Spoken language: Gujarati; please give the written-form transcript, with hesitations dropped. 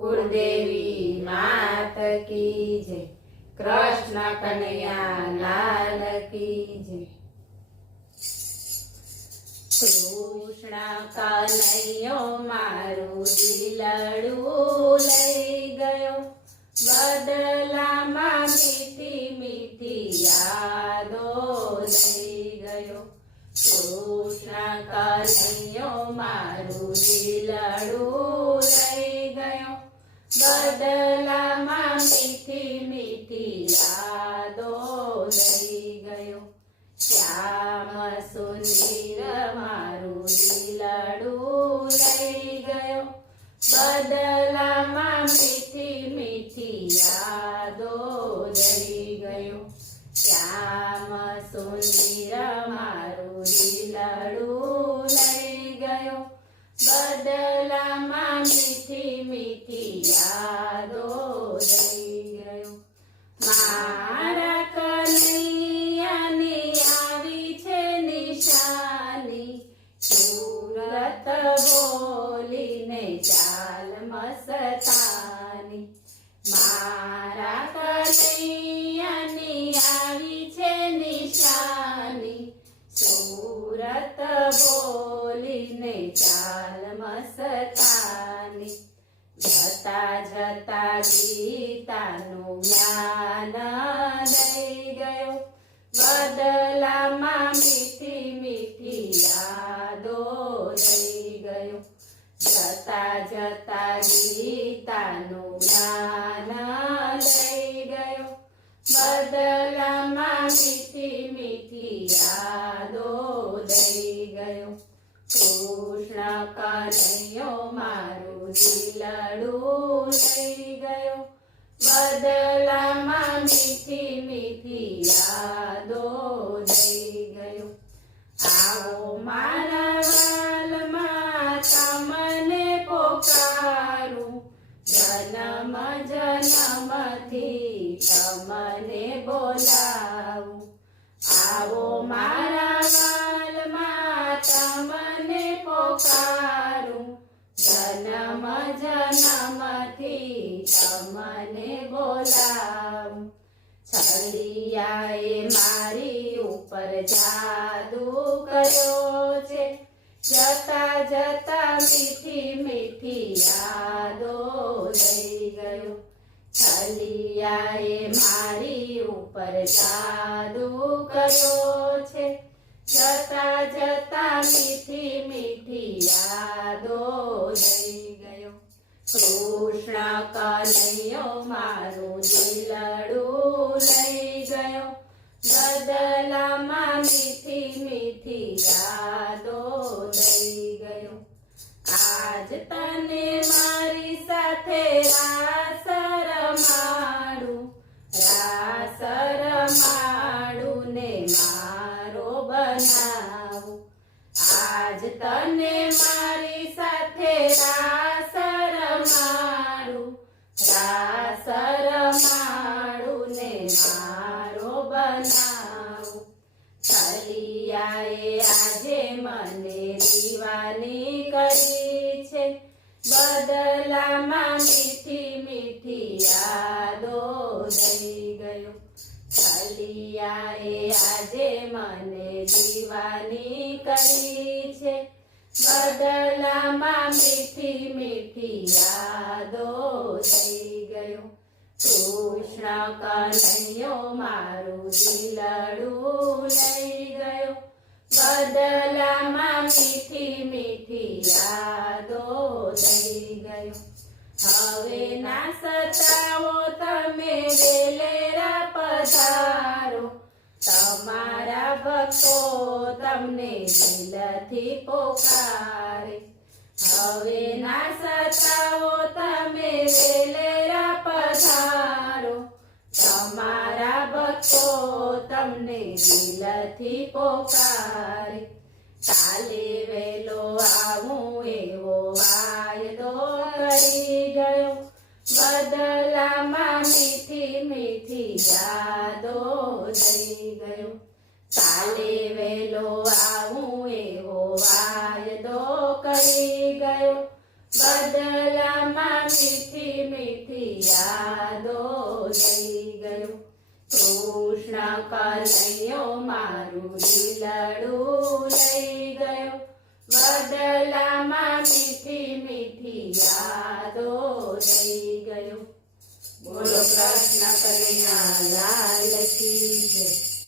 કુળદેવી માત કી જય, કૃષ્ણ કનૈયા લાલ કી જય। કૃષ્ણ કનૈયો મારું દિલડું લઈ ગયો, બદલામાં મીઠી મીઠી યાદો લઈ ગયો। કૃષ્ણ કનૈયો મારું દિલડું લઈ ગયો, બદલામાં મીઠી મીઠી યાદો લઈ ગયો। શ્યામ સુંદર મારું દિલડું લઈ ગયો, બદલામાં મીઠી મીઠી યાદો લઈ ગયો। શ્યામ સુંદર મારું દિલડું લઈ ગયો, બદલામાં મીઠી મીઠી યાદો લઈ ગયો। મારા કનૈયાની આવી છે નિશાની, સુરત બોલીને ચાલ મસ્તાની। મારા કનૈયાની આવી છે નિશાની, સુરત બોલીને ચાલ મસ્તાની। જતા જતા ગીતાનું જ્ઞાન લઈ ગયો, બદલામાં મીઠી મીઠી યાદો લઈ ગયો। જતા જતા ગીતાનું જ્ઞાન લઈ ગયો, બદલામાં મીઠી મીઠી યાદો લઈ ગયો। કૃષ્ણ કનૈયો મારું દિલડું લઈ ગયો, બદલામાં મીઠી મીઠી યાદો લઈ ગયો। આવો મારા વાલમાં તમને પોકારું, જન્મ જન્મથી તમને બોલાવું। આવો મારા વાલમાં તમને પોકારું, જન્મ જન્મથી તમને બોલાવું। છલિયાએ મારી ઉપર જાદુ કર્યો છે, જતા જતા મીઠી મીઠી યાદો લઈ ગયો। છલિયાએ મારી ઉપર જાદુ કર્યો છે, જતા જતા મીઠી મીઠી યાદો લઈ ગયો। કૃષ્ણ કનૈયો મારું દિલડું લઈ ગયો, બદલામાં મીઠી મીઠી યાદો લઈ ગયો। આજ તને મારી સાથે રાસ રમાડું, રાસ રમાડું ને મારો બનાવું। આજ તને મારી સાથે રાસ રમાડું, રાસ રમાડું ને મારો બનાવું। છલિયાએ આજે મને દીવાની કરી છે, બદલામાં મીઠી મીઠી યાદો લઈ ગયો। છલિયાએ આજે મને દીવાની કરી છે, બદલામાં મીઠી મીઠી યાદો લઈ ગયો। કૃષ્ણ કનૈયો મારું દિલડું લઈ ગયો, બદલામાં મીઠી મીઠી યાદો લઈ ગયો। હવે ના સતાવો તમે વેલેરા પધારો, તમારા ભક્તો તમને દિલથી પોકારે। હવે ના સતાવો તમે વેલેરા પધારો, તમારા ભક્તો તમને દિલથી પોકારે। કાલે વેલો આવું એવો વાયદો કરી ગયો, બદલામાં મીઠી મીઠી યાદો લઈ ગયો। કાલે વેલો આવું એવો વાયદો કરી ગયો, બદલામાં મીઠી મીઠી યાદો દઈ ગયો કૃષ્ણ કનૈયો મારું દિલડું લઈ ગયો બદલામાં મીઠી મીઠી યાદો દઈ ગયો બોલો કૃષ્ણ કનૈયા લાલ કી જય